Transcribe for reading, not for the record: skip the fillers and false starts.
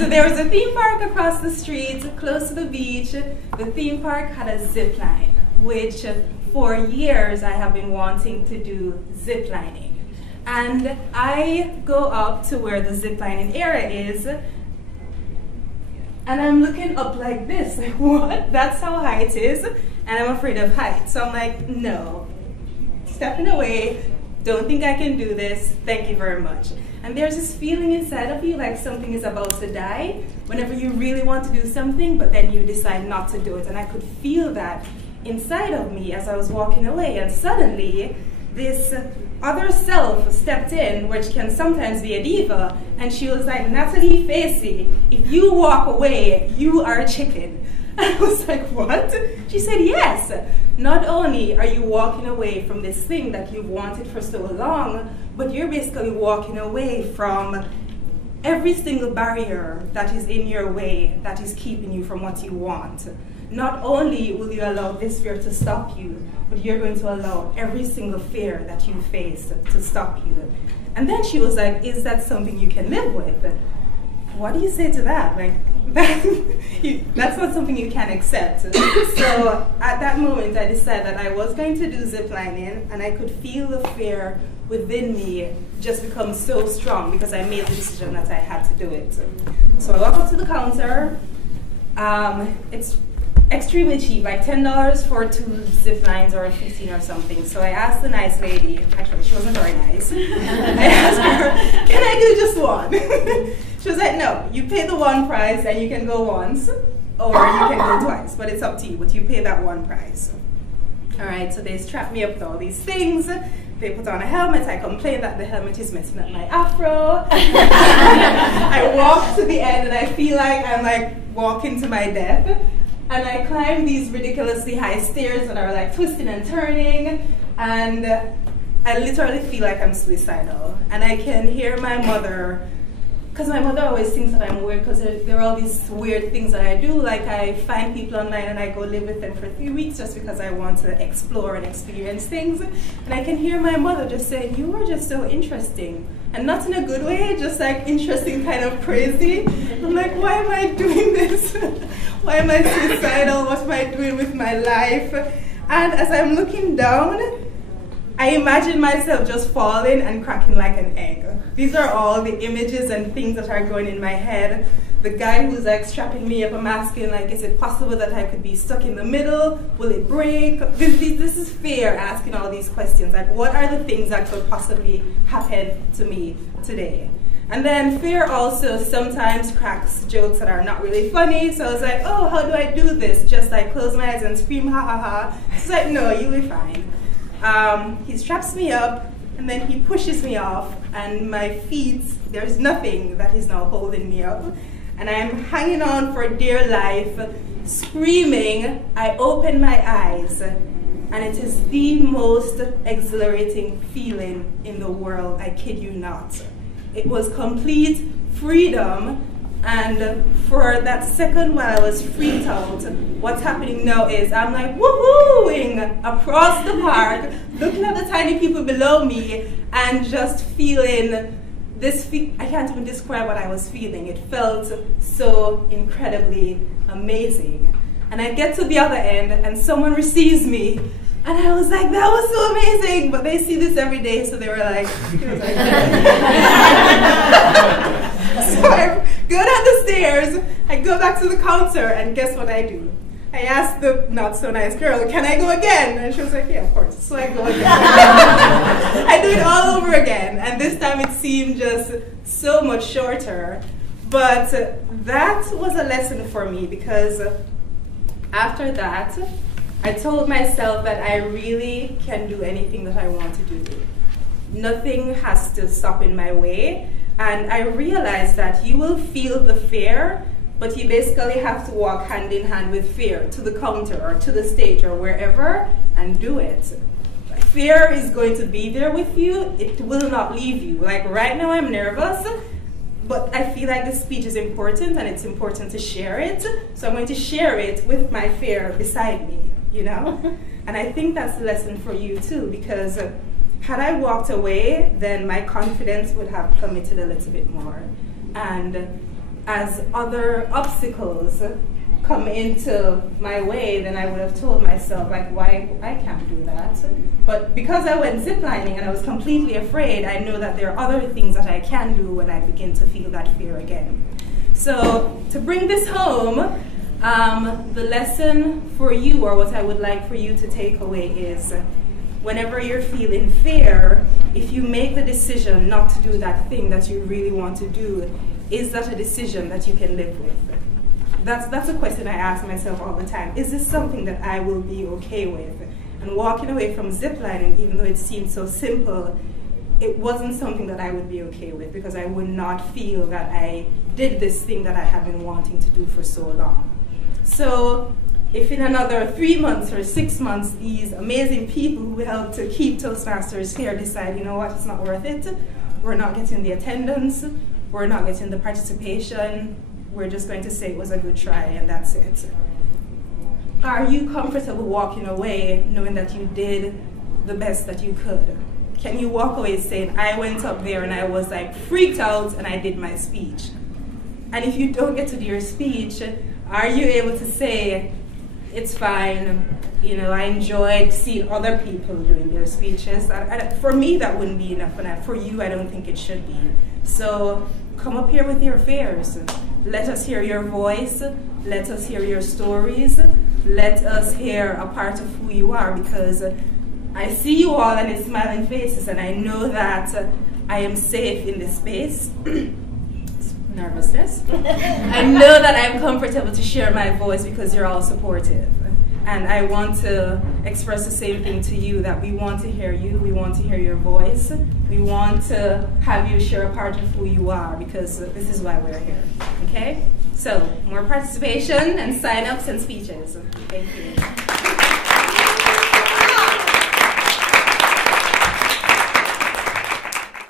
So there was a theme park across the street, close to the beach. The theme park had a zip line, which for years I have been wanting to do zip lining. And I go up to where the zip lining area is, and I'm looking up like this, like what? That's how high it is, and I'm afraid of heights. So I'm like, no, stepping away, don't think I can do this, thank you very much. And there's this feeling inside of you like something is about to die whenever you really want to do something, but then you decide not to do it. And I could feel that inside of me as I was walking away, and suddenly this other self stepped in, which can sometimes be a diva, and she was like, Natalee, Facey, if you walk away, you are a chicken. And I was like, what? She said, yes. Not only are you walking away from this thing that you've wanted for so long, but you're basically walking away from every single barrier that is in your way that is keeping you from what you want. Not only will you allow this fear to stop you, but you're going to allow every single fear that you face to stop you. And then she was like, is that something you can live with? What do you say to that? Like, that's not something you can accept. So at that moment, I decided that I was going to do ziplining, and I could feel the fear within me just become so strong because I made the decision that I had to do it. So I walk up to the counter. It's extremely cheap, like $10 for 2 zip lines or 15 or something. So I asked the nice lady, actually she wasn't very nice, I asked her, can I do just one? She was like, no, you pay the one price and you can go once, or you can go twice, but it's up to you, but you pay that one price. All right, so they strap me up with all these things. They put on a helmet. I complain that the helmet is messing up my afro. I walk to the end and I feel like I'm like walking to my death. And I climb these ridiculously high stairs that are like twisting and turning, and I literally feel like I'm suicidal. And I can hear my mother, because my mother always thinks that I'm weird, because there are all these weird things that I do, like I find people online and I go live with them for 3 weeks just because I want to explore and experience things. And I can hear my mother just saying, you are just so interesting. And not in a good way, just like interesting, kind of crazy. I'm like, why am I doing this? Why am I suicidal? What am I doing with my life? And as I'm looking down, I imagine myself just falling and cracking like an egg. These are all the images and things that are going in my head. The guy who's like strapping me up, I'm asking like, is it possible that I could be stuck in the middle? Will it break? This is fear, asking all these questions. Like, what are the things that could possibly happen to me today? And then fear also sometimes cracks jokes that are not really funny. So I was like, oh, how do I do this? Just like close my eyes and scream, ha ha ha. She's like, no, you'll be fine. He straps me up, and then he pushes me off, and my feet, there's nothing that is now holding me up. And I'm hanging on for dear life, screaming. I open my eyes, and it is the most exhilarating feeling in the world, I kid you not. It was complete freedom, and for that second while I was freaked out, what's happening now is I'm like woohooing across the park, looking at the tiny people below me, and just feeling this, I can't even describe what I was feeling. It felt so incredibly amazing. And I get to the other end, and someone receives me, and I was like, that was so amazing, but they see this every day, so they were like, so I go down the stairs, I go back to the counter, and guess what I do? I asked the not so nice girl, can I go again? And she was like, yeah, of course. So I go again. I do it all over again, and this time it seemed just so much shorter. But that was a lesson for me, because after that, I told myself that I really can do anything that I want to do. Nothing has to stop in my way. And I realized that you will feel the fear, but you basically have to walk hand in hand with fear to the counter or to the stage or wherever and do it. Fear is going to be there with you. It will not leave you. Like right now I'm nervous, but I feel like this speech is important and it's important to share it. So I'm going to share it with my fear beside me, you know? And I think that's the lesson for you too, because had I walked away, then my confidence would have plummeted a little bit more. And as other obstacles come into my way, then I would have told myself, like, why I can't do that. But because I went ziplining and I was completely afraid, I know that there are other things that I can do when I begin to feel that fear again. So to bring this home, the lesson for you, or what I would like for you to take away, is whenever you're feeling fear, if you make the decision not to do that thing that you really want to do, is that a decision that you can live with? That's a question I ask myself all the time. Is this something that I will be okay with? And walking away from ziplining, even though it seemed so simple, it wasn't something that I would be okay with, because I would not feel that I did this thing that I have been wanting to do for so long. So if in another 3 months or 6 months, these amazing people who help to keep Toastmasters here decide, you know what, it's not worth it, we're not getting the attendance, we're not getting the participation, we're just going to say it was a good try and that's it. Are you comfortable walking away knowing that you did the best that you could? Can you walk away saying, I went up there and I was like freaked out and I did my speech? And if you don't get to do your speech, are you able to say, it's fine, you know, I enjoyed seeing other people doing their speeches? For me, that wouldn't be enough, and for you, I don't think it should be. So come up here with your fears. Let us hear your voice. Let us hear your stories. Let us hear a part of who you are, because I see you all and it's smiling faces, and I know that I am safe in this space. Nervousness. I know that I'm comfortable to share my voice because you're all supportive. And I want to express the same thing to you, that we want to hear you, we want to hear your voice, we want to have you share a part of who you are, because this is why we're here, okay? So, more participation and sign-ups and speeches. Thank you.